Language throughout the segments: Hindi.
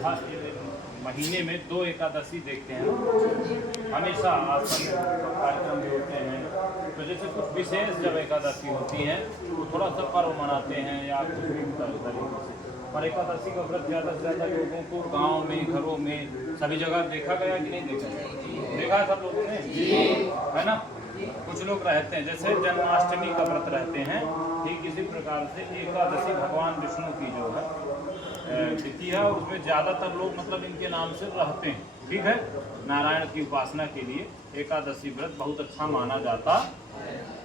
महीने में 2 एकादशी देखते हैं हमेशा। आश्रम में कार्यक्रम भी होते हैं, तो जैसे कुछ विशेष जब एकादशी होती है तो थोड़ा सा पर्व मनाते हैं या कुछ भी तरीके से। पर एकादशी का व्रत ज़्यादा से ज़्यादा लोगों को गांव में, घरों में, सभी जगह देखा गया कि नहीं देखा गया? देखा है सब लोगों ने, है ना? कुछ लोग रहते हैं जैसे जन्माष्टमी का व्रत रहते हैं, ठीक इसी प्रकार से एकादशी भगवान विष्णु की जो है तिथि है, और उसमें ज़्यादातर लोग मतलब इनके नाम से रहते हैं। ठीक है, नारायण की उपासना के लिए एकादशी व्रत बहुत अच्छा माना जाता।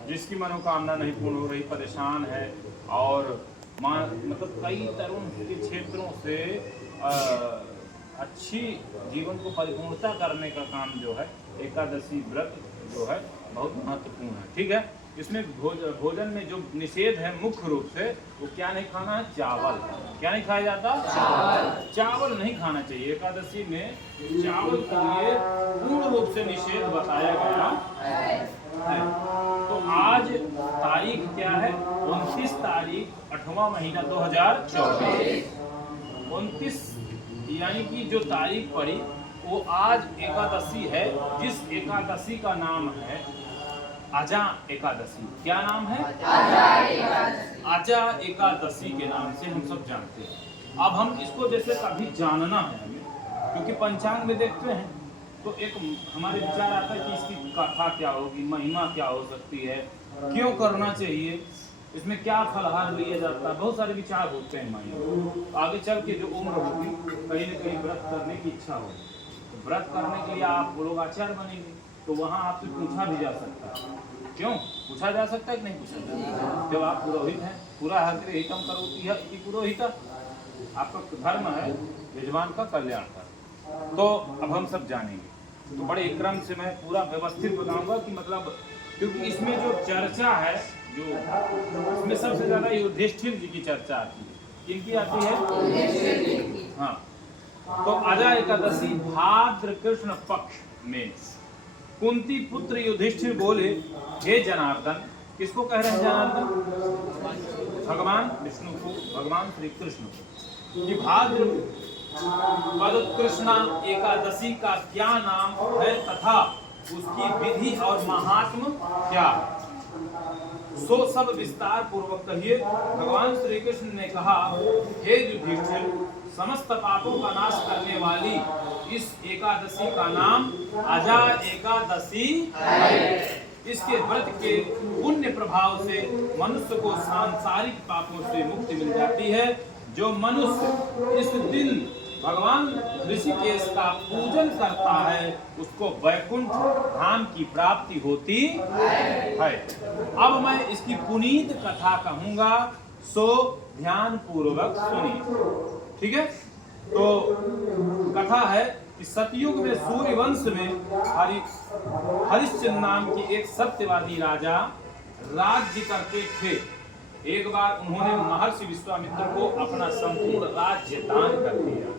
जिसकी मनोकामना नहीं पूर्ण हो रही, परेशान है, और मतलब कई तरुण के क्षेत्रों से अच्छी जीवन को परिपूर्णता करने का काम जो है एकादशी व्रत जो है बहुत महत्वपूर्ण है। ठीक है, इसमें भोजन में जो निषेध है मुख्य रूप से वो क्या नहीं खाना है? चावल। क्या नहीं खाया जाता? चावल नहीं खाना चाहिए। एकादशी में चावल के लिए पूर्ण रूप से निषेध बताया गया है। तो आज तारीख क्या है? 29 तारीख 8वां महीना 2024। 29 यानी कि जो तारीख पड़ी वो आज एकादशी है, जिस एकादशी का नाम है आजा एकादशी। क्या नाम है? आजा एकादशी के नाम से हम सब जानते हैं। अब हम इसको जैसे कभी जानना है हमें, क्योंकि पंचांग में देखते हैं तो एक हमारे विचार आता है कि इसकी कथा क्या होगी, महिमा क्या हो सकती है, क्यों करना चाहिए, इसमें क्या फलहार लिया जाता है, बहुत सारे विचार होते हैं मन में। आगे चल के जो उम्र होगी, कहीं न कहीं व्रत करने की इच्छा हो, तो व्रत करने के लिए आप लोग आचार्य बनेंगे, तो वहाँ आपसे पूछा भी जा सकता है। क्यों पूछा जा सकता है कि नहीं पूछा जा सकता? जब आप पुरोहित हैं, पूरा हर हितम करोति है इति पुरोहित, आपका धर्म है यजमान का कल्याण का। तो अब हम सब जानेंगे, तो बड़े क्रम से मैं पूरा व्यवस्थित बताऊंगा कि मतलब, क्योंकि इसमें जो चर्चा है, जो इसमें सबसे ज्यादा युधिष्ठिर जी की चर्चा आती है। किनकी आती है? हाँ, तो आजा एकादशी भाद्र कृष्ण पक्ष में कुंती पुत्र युधिष्ठिर बोले, हे जनार्दन। किसको कह रहे हैं जनार्दन? भगवान विष्णु को, भगवान श्री कृष्ण को। कि भाद्र पद कृष्णा एकादशी का क्या नाम है तथा उसकी विधि और महात्म क्या, सो सब विस्तार पूर्वक कहिए। भगवान श्री कृष्ण ने कहा, हे युधिष्ठिर, समस्त पापों का नाश करने वाली इस एकादशी का नाम आजा एकादशी है। इसके व्रत के पुण्य प्रभाव से मनुष्य को सांसारिक पापों से मुक्ति मिल जाती है। जो मनुष्य इस दिन भगवान ऋषिकेश का पूजन करता है उसको वैकुंठ धाम की प्राप्ति होती है। अब मैं इसकी पुनीत कथा कहूंगा, सो ध्यान पूर्वक सुनिए। ठीक है, तो कथा है कि सतयुग में सूर्य वंश में हरिश्चंद्र नाम की एक सत्यवादी राजा राज्य करते थे। एक बार उन्होंने महर्षि विश्वामित्र को अपना संपूर्ण राज्य दान कर दिया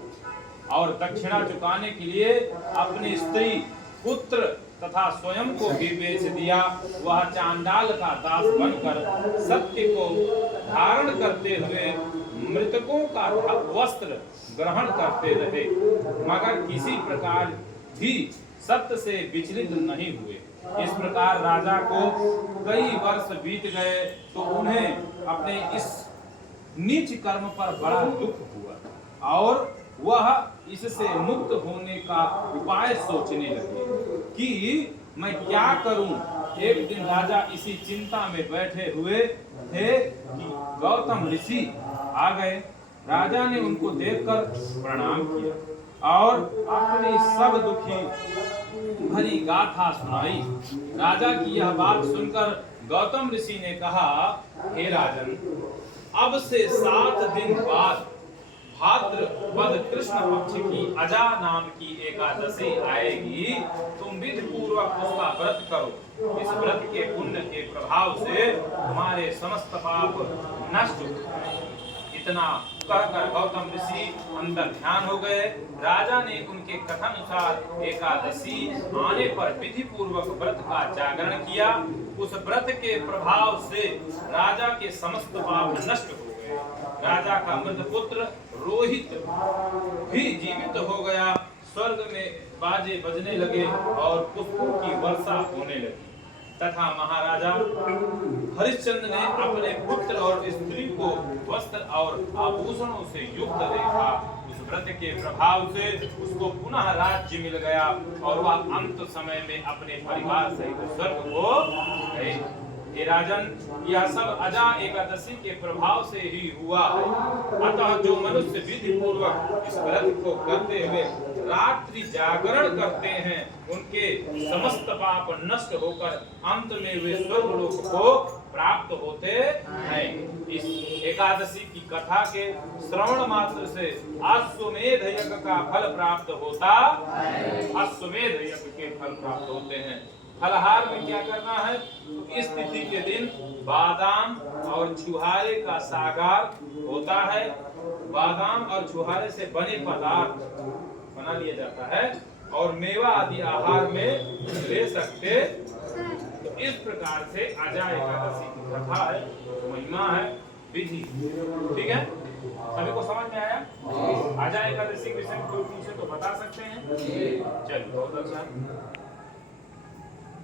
और दक्षिणा चुकाने के लिए अपनी स्त्री, पुत्र तथा स्वयं को भी बेच दिया। वह चांडाल का दास बनकर सत्य को धारण करते हुए मृतकों का वस्त्र ग्रहण करते रहे, मगर किसी प्रकार भी सत्य से विचलित नहीं हुए। इस प्रकार राजा को कई वर्ष बीत गए तो उन्हें अपने इस नीच कर्म पर बड़ा दुख हुआ और वह इससे मुक्त होने का उपाय सोचने लगे कि मैं क्या करूं। एक दिन राजा इसी चिंता में बैठे हुए थे कि गौतम ऋषि आ गए। राजा ने उनको देखकर प्रणाम किया और अपनी सब दुखी भरी गाथा सुनाई। राजा की यह बात सुनकर गौतम ऋषि ने कहा, हे राजन, अब से 7 दिन बाद भाद्रपद कृष्ण पक्ष की अजा नाम की एकादशी आएगी। तुम विधि पूर्वक उसका व्रत करो। इस व्रत के पुण्य के प्रभाव से तुम्हारे समस्त पाप नष्ट हो जाएंगे। इतना कहकर गौतम ऋषि अंदर ध्यान हो गए। राजा ने उनके कथनानुसार एकादशी आने पर विधि पूर्वक व्रत का जागरण किया। उस व्रत के प्रभाव से राजा के समस्त पाप नष्ट हो गए। राजा का मृत पुत्र रोहित भी जीवित हो गया। स्वर्ग में बाजे बजने लगे और पुष्पों की वर्षा होने लगी। तथा महाराजा हरिश्चंद्र ने अपने पुत्र और स्त्री को वस्त्र और आभूषणों से युक्त देखा। उस व्रत के प्रभाव से उसको पुनः राज्य मिल गया और वह अंत समय में अपने परिवार सहित स्वर्ग को गए। हे राजन, यह सब अजा एकादशी के प्रभाव से ही हुआ है। अतः जो मनुष्य विधि पूर्वक इस व्रत को करते हुए रात्रि जागरण करते हैं, उनके समस्त पाप नष्ट होकर अंत में वे स्वर्ग लोक को प्राप्त होते हैं। इस एकादशी की कथा के श्रवण मात्र से अश्वमेध यज्ञ का फल प्राप्त होता है। अश्वमेध यज्ञ के फल प्राप्त होते हैं। फलहार में क्या करना है? तो इस तिथि के दिन बादाम और छुहारे का सागार होता है। बादाम और छुहारे से बने पदार्थ बना लिया जाता है और मेवा आदि आहार में ले सकते। तो इस प्रकार से आजा एकादशी की कथा है, महिमा है, विधि। ठीक है, सभी को समझ में आया? आजा एकादशी के विषय में कोई पूछे तो बता सकते हैं। चलिए, बहुत अच्छा।